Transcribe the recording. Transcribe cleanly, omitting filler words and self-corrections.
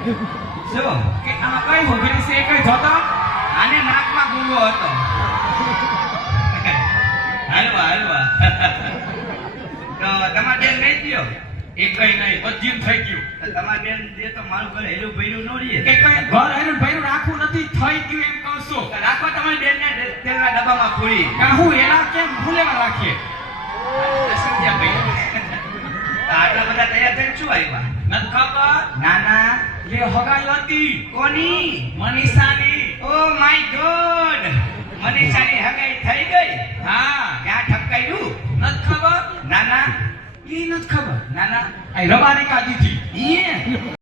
શું કે આમાં કઈ હોગરી છે કઈ જોતો આને નાકમાં ગુંગો હતો હાલવા હાલવા તો તમાર બેન નહીં થયો એક કઈ નહીં બધી થઈ ગયું તમાર બેન દે તો મારું ઘર હેલું ભર્યું ન રહીએ કે કઈ ઘર હેલું ભર્યું રાખવું નથી થઈ ગયું એમ કહું છું રાખો તમારી બેન ને તેલના ડબ્બામાં પૂરી કાહું એના કેમ ભૂલેવા રાખીએ સમજ્યા ભાઈ આટલા બધા તૈયાર થઈને શું આવ્યા નત ખબર ના ના લે હગાઈ હતી કોની મનીષાની ઓ માય ગોડ મનીષાની હગાઈ થઈ ગઈ હા ક્યાં ઠપકાયું નત ખબર ના ના ઈ નત ખબર ના ના આ રબારી કાઢી હતી ઈએ